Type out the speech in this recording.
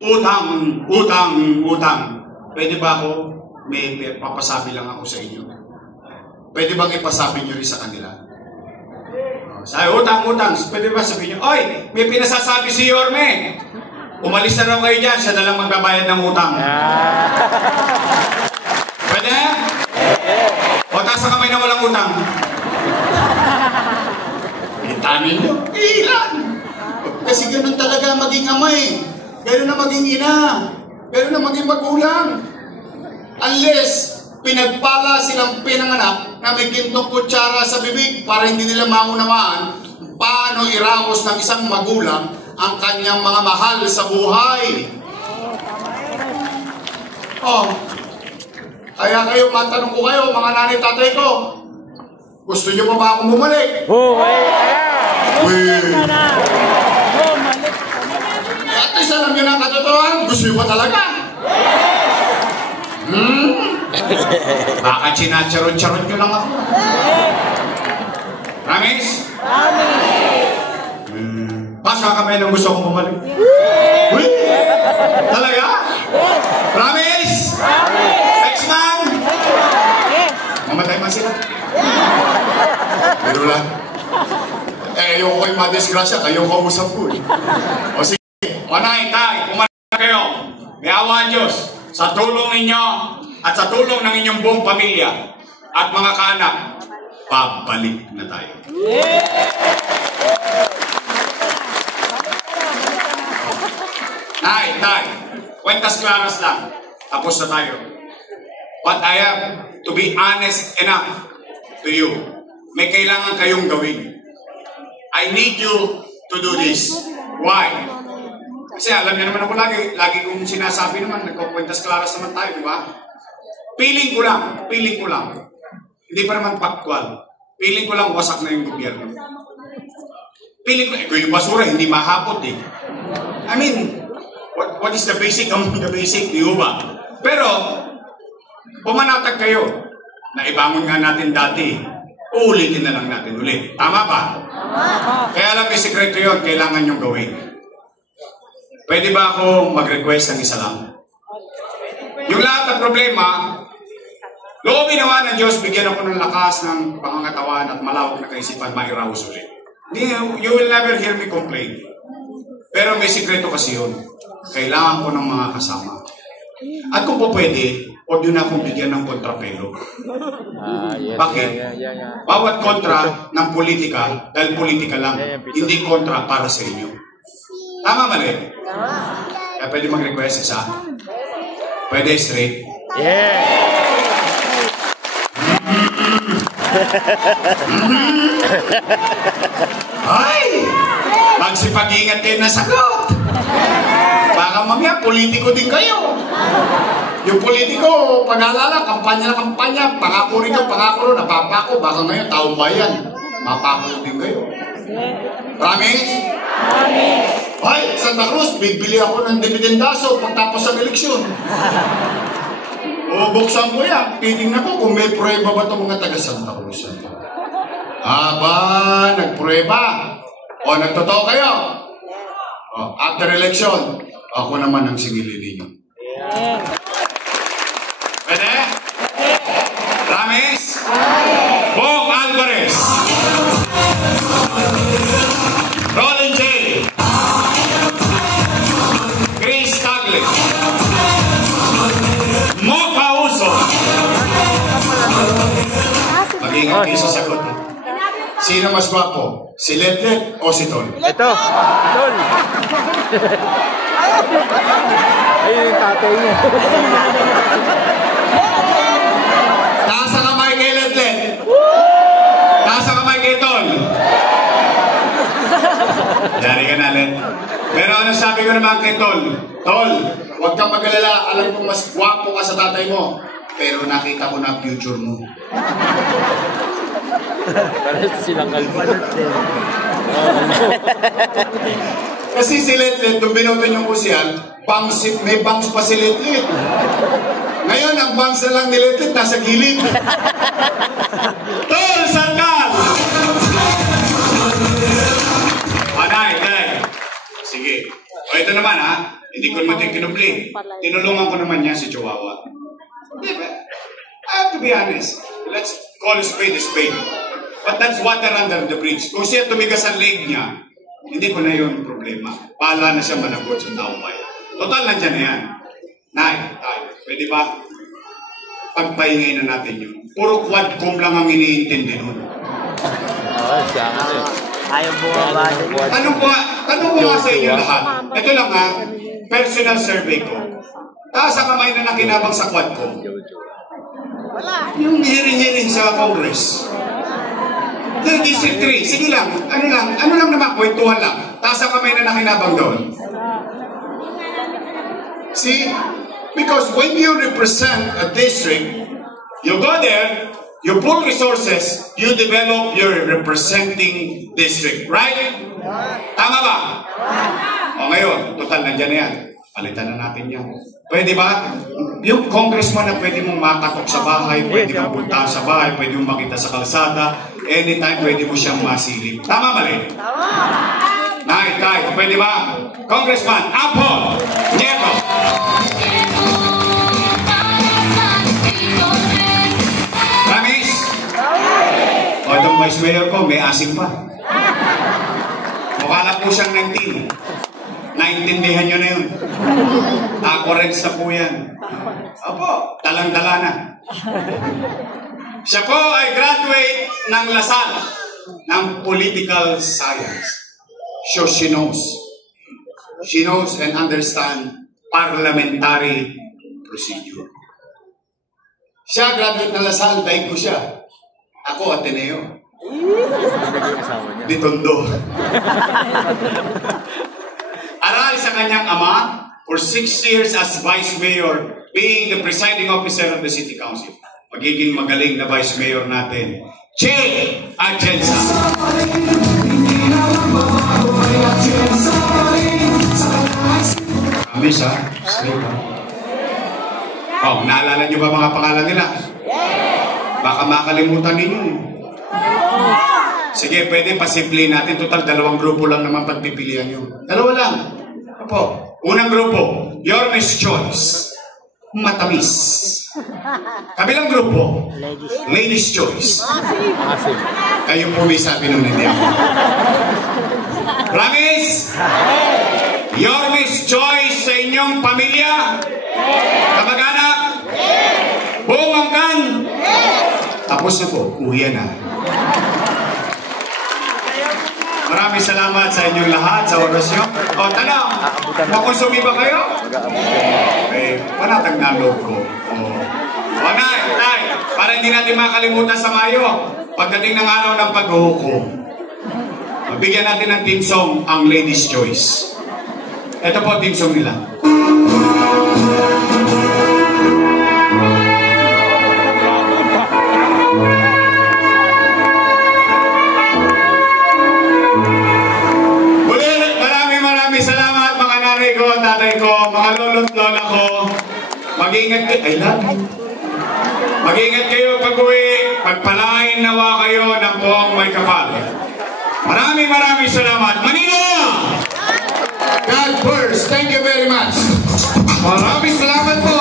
Utang, utang, utang. Pwede ba ako? May papasabi lang ako sa inyo. Pwede bang ipasabi nyo rin sa kanila? Sabi, utang, utang. Pwede ba sabihin nyo, oy, may pinasasabi si Yorme. Umalis na raw kayo dyan, siya na lang magbabayad ng utang. Pwede? O, taas ang kamay na walang utang. Itanin nyo. Ilan? Kasi ganun talaga maging amay. Ganun na maging ina. Ganun na maging magulang. Unless pinagpala silang pinanganak na may gintong kutsara sa bibig para hindi nila maunawaan paano iraos ng isang magulang ang kanyang mga mahal sa buhay. Oh, kaya kayo, matanong ko kayo, mga nanay tatay ko, gusto nyo pa ba akong bumalik? At least alam nyo na ang katotohanan, gusto nyo pa talaga? Baka chinacharot-charot nyo lang ako. Promise? Basta kamay nang gusto kong bumalik. Uy! Talaga? Promise? Next man? Mamatay man sila. Pero lang. Ayoko kayo madisgrasya, kayo kausap ko. O sige, panay, tay, pumalag kayo. May awa ang Diyos sa tulong ninyo at sa tulong ng inyong buong pamilya at mga kaanak, pabalik na tayo. Tay, kwentas klaras lang. Tapos na tayo. But I have to be honest enough to you. May kailangan kayong gawin. I need you to do this. Why? Kasi alam niyo naman ako lagi kong sinasabi naman, nagkukwentas klaras naman tayo, di ba? Piling ko lang. Hindi pa naman factual. Piling ko lang wasak na yung gobyerno. Piling ko, yung basura, hindi mahapot eh. I mean, what is the basic among the basic, di ba? Pero, pumanatag kayo na ibangon nga natin dati, uulitin na lang natin ulit. Tama ba? Kaya alam, may sekreto yun, kailangan nyo gawin. Pwede ba ako mag-request ng isa lang? Yung lahat ng problema, loobin naman ng Diyos, bigyan ako ng lakas ng pangangatawan at malawak na kaisipan, mairaos ulit. You will never hear me complain. Pero may sikreto kasi yun. Kailangan ko ng mga kasama. At kung po pwede, huwag nyo na akong bigyan ng kontrapelo. Bakit? Bawat kontra ng politika, dahil politika lang, hindi kontra para sa inyo. Tama mali? Kaya pwede mag-request isa? Pwede straight? Yeah! Ay! Magsipag-ingat kayo na sagot! Baka mamaya, politiko din kayo. Yung politiko, pag-alala, kampanya na kampanya, pangako rin ka, pangako rin, napapako, baka ngayon, taong bayan, mapako din kayo. Promise? Promise. Ay, Santa Cruz, bibili ako ng dividendaso pagtapos ng eleksyon. O, buksan ko yan. Titingnan ko kung may prueba ba itong mga taga Santa Cruz. Aba, nagprueba. O, nagtotoo kayo. O, after election, ako naman ang singilin ninyo. Pwede? Promise? Bong Alvarez. Rolling J. Chris Tagle. Mo Pauso. Mag-ingat kayo sa sagot. Sino mas gwapo? Si Letlet o si Tol? Ito, Tol. Ayun yung tatay niya. Taas ang kamay kay Letlet. Taas ang kamay kay Tol. Dari ka na, Let. Pero ano sabi ko naman kay Tol? Tol, huwag kang mag-alala. Alam kong mas gwapo ka sa tatay mo. Pero nakita ko na future mo. Parang silang kalpanot eh. Kasi si Letlet, nung binoto niyong kusyan, may bangs pa si Letlet. Ngayon, ang bangs na lang ni Letlet nasa gilid. Tol, sandal! Anay. Sige. O ito naman ha. Hindi ko naman ito kinubli. Tinulungan ko naman niya si Chihuahua. Diba? I have to be honest. Let's call a spade a spade. But that's water under the bridge. Kung siya tumigas ang leg niya, hindi ko na yun problema. Paala na siya managot sa taong bayan. Total, nandiyan na yan. Nay, pwede ba? Pagpahingay na natin yun. Puro quadcom lang ang iniintindi nun. Ayaw bumaba. Tanong ko nga sa inyo lahat. Ito lang ha, personal survey ko. Taas ang kamay na nakinabang sa quadcom. Yung hearing sa Congress. District 3, sige lang. Ano lang naman, kwentuhan lang. Taas ang kamay na nakinabang doon. See? Because when you represent a district, you go there, you pull resources, you develop your representing district. Right? Tama ba? O ngayon, total nandyan na yan. Palitan na natin yan. Pwede ba? Yung congressman na pwede mong makatok sa bahay, pwede mong punta sa bahay, pwede mong makita sa kalsada, anytime pwede mo siyang masilip. Tama ba rin? Nay, pwede ba? Congressman, Apple, Nieto. Promise? O, itong vice mayor ko, may asim pa. Mukha lang po siyang 19. Naintindihan nyo na yun. Accurrence na po yan. Opo, talang-tala na. Siya po ay graduate ng LaSalle ng Political Science. So she knows. She knows and understands parliamentary procedure. Siya graduate ng LaSalle, daig ko siya. Ako, Ateneo. Di Tondo. Aral sa kanyang ama for 6 years as Vice Mayor, being the presiding officer of the City Council. Magiging magaling na Vice Mayor natin, Che Atienza. Miss ha? Slip ha? Oh, naalala niyo ba mga pangalan nila? Baka makalimutan ninyo eh. Sige, pwede pasimple natin. Total, 2 grupo lang naman pagpipilian nyo. 2 lang. Opo. Unang grupo, Yorme's Choice. Matamis. Kabilang grupo, Ladies' Choice. Kayo po may sabi nung hindi ako. Promise? Yorme's Choice sa inyong pamilya? Kamag-anak? Buong angkan? Tapos na po, uwi na. Maraming salamat sa inyong lahat sa orasyon. O, tanong, makonsumi ba kayo? Eh, panatag na loob ko. O, nay, para hindi natin makalimutan sa Mayo, pagdating ng araw ng paghuhukom, mabigyan natin ng team song ang Ladies' Choice. Ito po team song nila. Tatay ko, mga lolo't lola ko, mag-ingat kayo. Ay lang. Mag-ingat kayo pag-uwi. Pagpalain nawa kayo ng buong may kapal. Maraming salamat. Manila! God first. Thank you very much. Maraming salamat po.